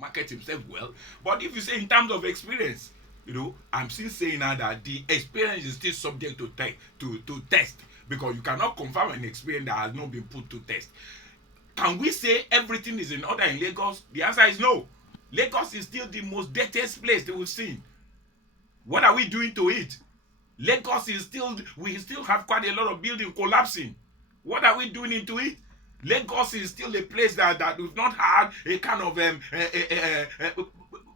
market himself well. But if you say in terms of experience, I'm still saying now that the experience is still subject to test, because you cannot confirm an experience that has not been put to test. Can we say everything is in order in Lagos? The answer is no. Lagos is still the most dirtiest place that we've seen. What are we doing to it? Lagos is still, we still have quite a lot of buildings collapsing. What are we doing into it? Lagos is still a place that we've not had a kind of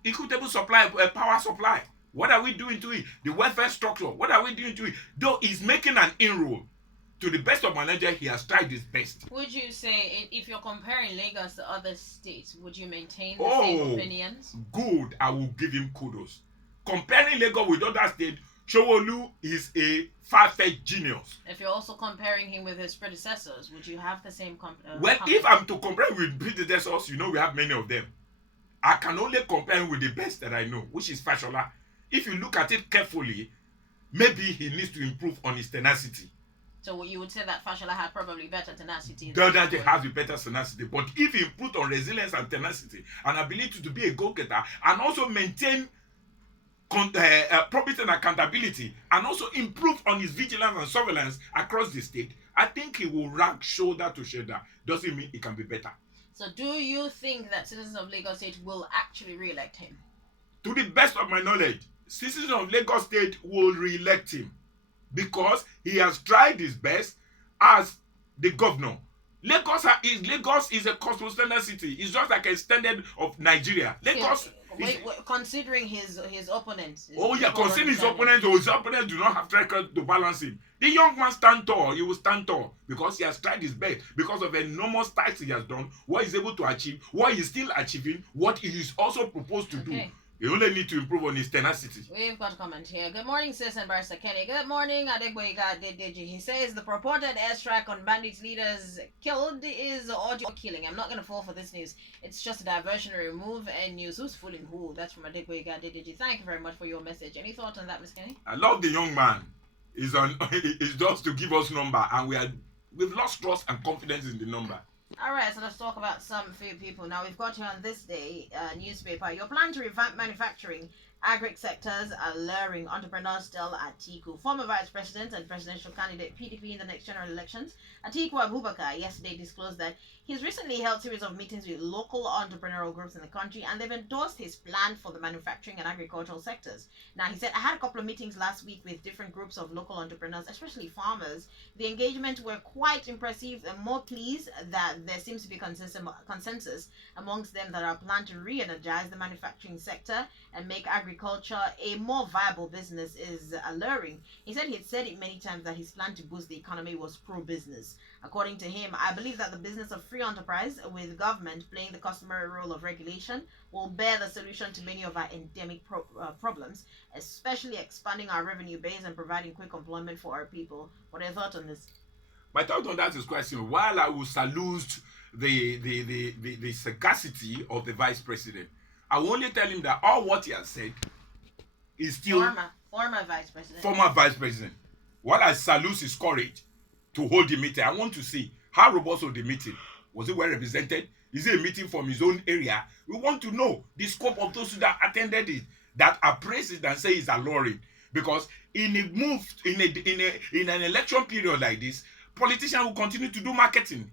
equitable supply, power supply. What are we doing to it? The welfare structure, what are we doing to it? Though he's making an inroad, to the best of my knowledge, he has tried his best. Would you say, if you're comparing Lagos to other states, would you maintain the same opinions? Good. I will give him kudos. Comparing Lagos with other states, Sanwo-Olu is a far-fetched genius. If you're also comparing him with his predecessors, would you have the same well, if I'm to compare with predecessors, we have many of them. I can only compare him with the best that I know, which is Fashola. If you look at it carefully, maybe he needs to improve on his tenacity. So you would say that Fashola had probably better tenacity. That he has a better tenacity. But if he put on resilience and tenacity and ability to be a goal-getter and also maintain probity and accountability and also improve on his vigilance and surveillance across the state, I think he will rank shoulder to shoulder. Doesn't mean it can be better. So do you think that citizens of Lagos State will actually re-elect him? To the best of my knowledge, citizens of Lagos State will re-elect him because he has tried his best as the governor. Lagos is a cosmopolitan city. It's just like a standard of Nigeria. Lagos. Wait, considering his opponents. Considering his opponents, his opponents do not have track record to balance him. The young man stand tall. He will stand tall because he has tried his best, because of enormous tasks he has done, what he's able to achieve, what he's still achieving, what he is also proposed to do. He only need to improve on his tenacity. We've got a comment here. Good morning, Sis and Barista Kenny. Good morning, Adegboyega Dedeji. He says the purported airstrike on bandits leaders killed is audio killing. I'm not going to fall for this news. It's just a diversionary move and news. Who's fooling who? That's from Adegboyega Dedeji. Thank you very much for your message. Any thoughts on that, Miss Kenny? I love the young man. It's just to give us number, and we've lost trust and confidence in the number. Alright, so let's talk about some few people. Now, we've got here on this day newspaper. Your plan to revamp manufacturing agric sectors are luring entrepreneurs still. Atiku, former vice president and presidential candidate PDP in the next general elections, Atiku Abubakar yesterday disclosed that he's recently held a series of meetings with local entrepreneurial groups in the country, and they've endorsed his plan for the manufacturing and agricultural sectors. Now, he said, I had a couple of meetings last week with different groups of local entrepreneurs, especially farmers. The engagement were quite impressive and more pleased that there seems to be consensus amongst them that our plan to re-energize the manufacturing sector and make agriculture a more viable business is alluring. He said he'd said it many times that his plan to boost the economy was pro-business. According to him, I believe that the business of free enterprise, with government playing the customary role of regulation, will bear the solution to many of our endemic problems, especially expanding our revenue base and providing quick employment for our people. What are your thoughts on this? My thought on that is question. While I will salute the sagacity of the vice president, I will only tell him that all what he has said is still former vice president. Former vice president. While I salute his courage to hold the meeting, I want to see how robust was the meeting. Was it well represented? Is it a meeting from his own area? We want to know the scope of those that attended it, that appraise it and say it's alluring. Because in an election period like this, politicians will continue to do marketing.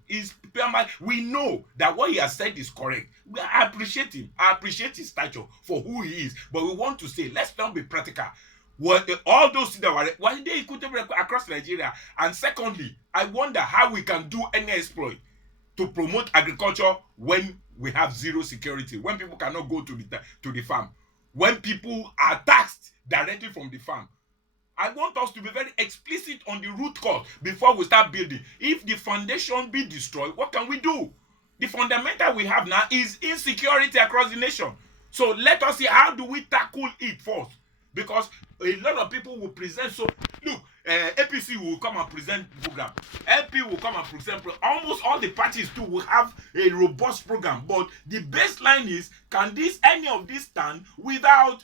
We know that what he has said is correct. I appreciate him. I appreciate his stature for who he is. But we want to say, let's not be practical. All those things that were they equitable across Nigeria? And secondly, I wonder how we can do any exploit to promote agriculture when we have zero security, when people cannot go to the farm, when people are taxed directly from the farm. I want us to be very explicit on the root cause before we start building. If the foundation be destroyed, what can we do? The fundamental we have now is insecurity across the nation. So let us see, how do we tackle it first? Because a lot of people will present. So look, APC will come and present program. LP will come and present program. Almost all the parties too will have a robust program. But the baseline is, can any of this stand without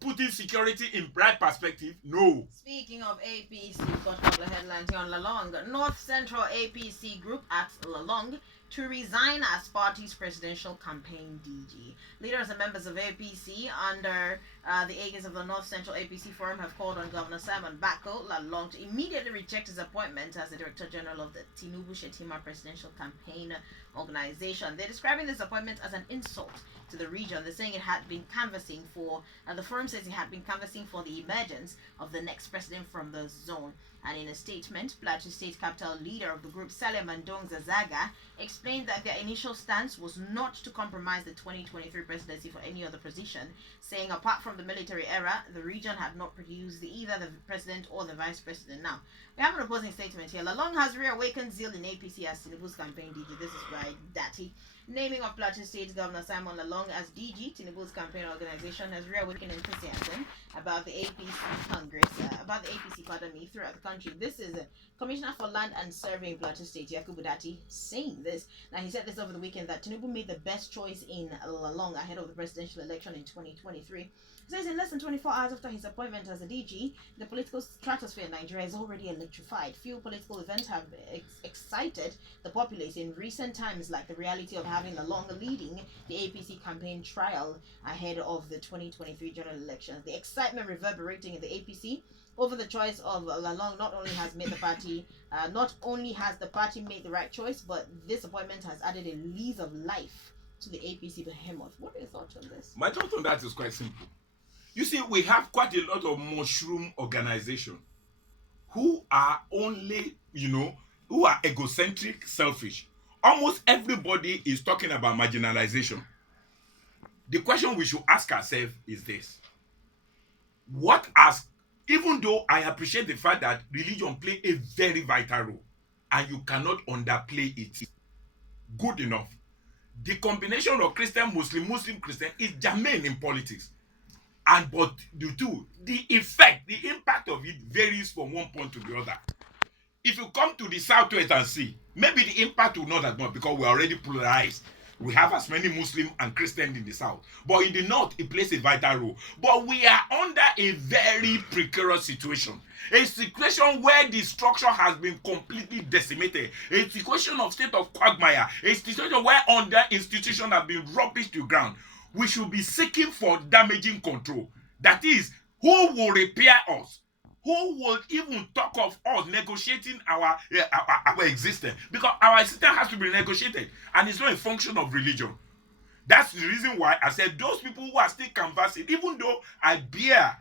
putting security in bright perspective? No. Speaking of APC, got a couple of headlines here on Lalong. North Central APC Group asks Lalong to resign as party's presidential campaign DG. Leaders and members of APC under the aegis of the North Central APC Forum have called on Governor Simon Bako Lalong to immediately reject his appointment as the Director General of the Tinubu Shetima Presidential Campaign Organization. They're describing this appointment as an insult to the region. They're saying it had been canvassing for, the forum says it had been canvassing for the emergence of the next president from the zone. And in a statement, Plateau State Capital leader of the group, Saleh Mandong Zazaga, explained that their initial stance was not to compromise the 2023 presidency for any other position, saying apart from the military era, the region had not produced either the president or the vice president. Now, we have an opposing statement here. Lalong has reawakened zeal in APC as Tinubu's campaign DG. This is by Dati. Naming of Plateau State Governor Simon Lalong as DG, Tinubu's campaign organization has reawakened enthusiasm about the APC Congress, throughout the country. This is Commissioner for Land and Survey in Plateau State, Yakubu Dati, saying this. Now, he said this over the weekend that Tinubu made the best choice in Lalong ahead of the presidential election in 2023. He says in less than 24 hours after his appointment as a DG, the political stratosphere in Nigeria is already electrified. Few political events have excited the populace in recent times, like the reality of having Lalong leading the APC campaign trial ahead of the 2023 general elections. The excitement reverberating in the APC over the choice of Lalong not only has the party made the right choice, but this appointment has added a lease of life to the APC behemoth. What are your thoughts on this? My thought on that is quite simple. You see, we have quite a lot of mushroom organizations who are only, who are egocentric, selfish. Almost everybody is talking about marginalization. The question we should ask ourselves is this. Even though I appreciate the fact that religion plays a very vital role, and you cannot underplay it, good enough. The combination of Christian, Muslim, Christian is germane in politics. But the impact of it varies from one point to the other. If you come to the southwest and see, maybe the impact will not as much because we're already polarized. We have as many Muslims and Christians in the south. But in the north, it plays a vital role. But we are under a very precarious situation. A situation where the structure has been completely decimated. A situation of state of quagmire. A situation where under institutions have been rubbished to ground. We should be seeking for damaging control. That is, who will repair us? Who will even talk of us negotiating our existence? Because our existence has to be negotiated, and it's not a function of religion. That's the reason why I said those people who are still canvassing, even though I bear,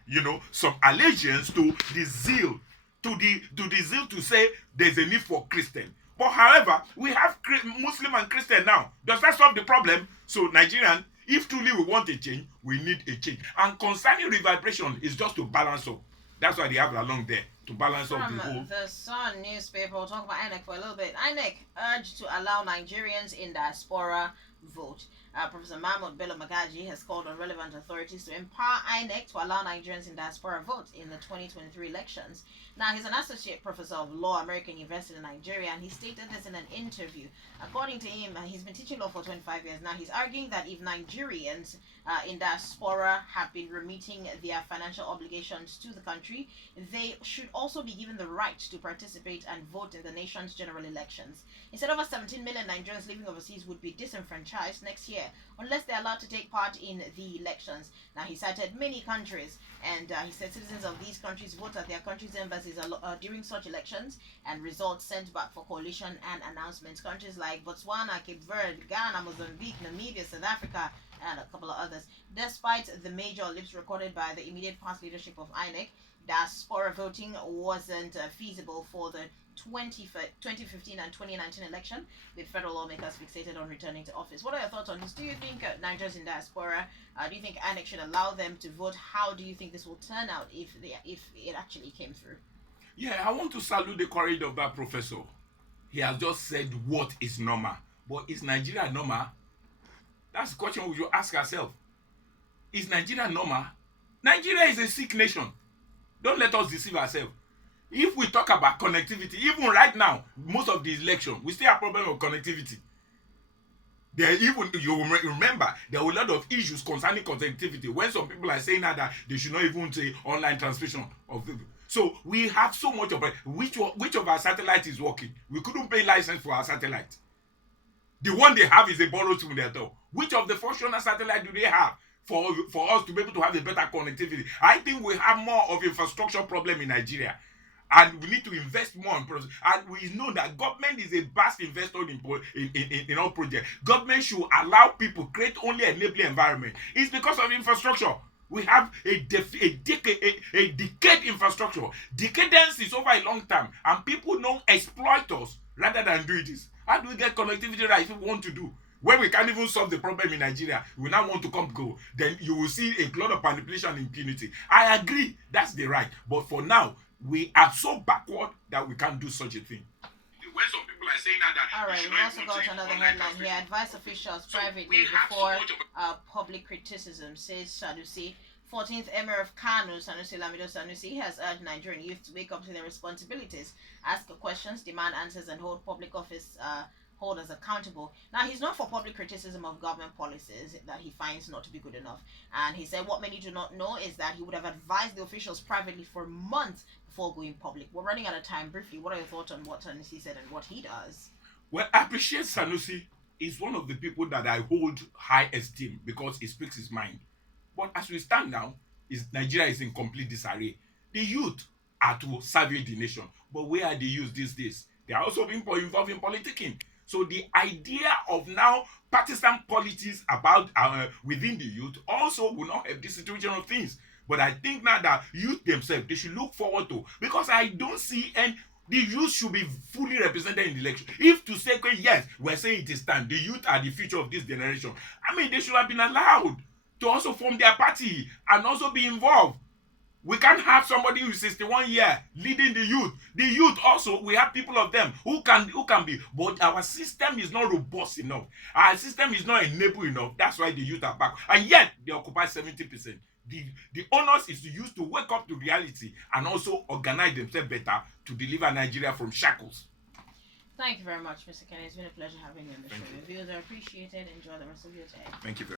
some allegiance to the zeal, to the zeal to say there's a need for Christian. But however, we have Muslim and Christian now. Does that solve the problem? So Nigerian, if truly we want a change, we need a change. And concerning reverberation is just to balance up. That's why they have along there, to balance up the whole. The Sun newspaper, we'll talk about INEC for a little bit. INEC urged to allow Nigerians in diaspora vote. Professor Mahmoud Bello Magaji has called on relevant authorities to empower INEC to allow Nigerians in diaspora vote in the 2023 elections. Now, he's an associate professor of law, American University in Nigeria, and he stated this in an interview. According to him, he's been teaching law for 25 years now. He's arguing that if Nigerians in diaspora have been remitting their financial obligations to the country, they should also be given the right to participate and vote in the nation's general elections. He said over 17 million Nigerians living overseas would be disenfranchised next year unless they're allowed to take part in the elections. Now, he cited many countries, and he said citizens of these countries vote at their country's embassies during such elections, and results sent back for coalition and announcements. Countries like Botswana, Cape Verde, Ghana, Mozambique, Namibia, South Africa, and a couple of others. Despite the major leaps recorded by the immediate past leadership of INEC, diaspora voting wasn't feasible for the 2015 and 2019 election, with federal lawmakers fixated on returning to office. What are your thoughts on this? Do you think Nigerians in diaspora, do you think INEC should allow them to vote? How do you think this will turn out if it actually came through? Yeah, I want to salute the courage of that professor. He has just said what is normal. But is Nigeria normal? That's the question we should ask ourselves. Is Nigeria normal? Nigeria is a sick nation. Don't let us deceive ourselves. If we talk about connectivity, even right now, most of the election, we still have problem with connectivity. You remember, there were a lot of issues concerning connectivity when some people are saying that they should not even say online transmission of people. So we have so much of it. Which of our satellites is working? We couldn't pay license for our satellite. The one they have is a borrowed simulator. Which of the functional satellite do they have for us to be able to have a better connectivity? I think we have more of infrastructure problem in Nigeria, and we need to invest more in projects. And we know that government is a vast investor in all projects. Government should allow people create only enabling environment. It's because of infrastructure. We have a decade infrastructure. Decadence is over a long time, and people don't exploit us rather than do this. How do we get connectivity right if we want to do? When we can't even solve the problem in Nigeria, we now want to come go. Then you will see a lot of manipulation and impunity. I agree, that's the right. But for now, we are so backward that we can't do such a thing. When some people are saying that, all right, we also got another headline here. Advise officials privately before public criticism, says Sanusi. 14th Emir of Kano, Sanusi Lamido Sanusi, has urged Nigerian youth to wake up to their responsibilities, ask questions, demand answers, and hold public office holders accountable. Now, he's not for public criticism of government policies that he finds not to be good enough. And he said what many do not know is that he would have advised the officials privately for months before going public. We're running out of time. Briefly, what are your thoughts on what Sanusi said and what he does? Well, I appreciate Sanusi. He's one of the people that I hold high esteem because he speaks his mind. But as we stand now, Nigeria is in complete disarray. The youth are to salvage the nation. But where are the youth these days? They are also being involved in politicking. So the idea of now partisan politics about within the youth also will not help this situation of things. But I think now that youth themselves, they should look forward to, because I don't see any, the youth should be fully represented in the election. If to say, okay, yes, we're saying it is time, the youth are the future of this generation. I mean, they should have been allowed to also form their party and also be involved. We can't have somebody who is 61 years leading the youth. The youth also, we have people of them who can be, but our system is not robust enough. Our system is not enabled enough. That's why the youth are back. And yet, they occupy 70%. The onus is to use to wake up to reality and also organize themselves better to deliver Nigeria from shackles. Thank you very much, Mr. Kenny. It's been a pleasure having you on the show. Your views are appreciated. Enjoy the rest of your day. Thank you very much.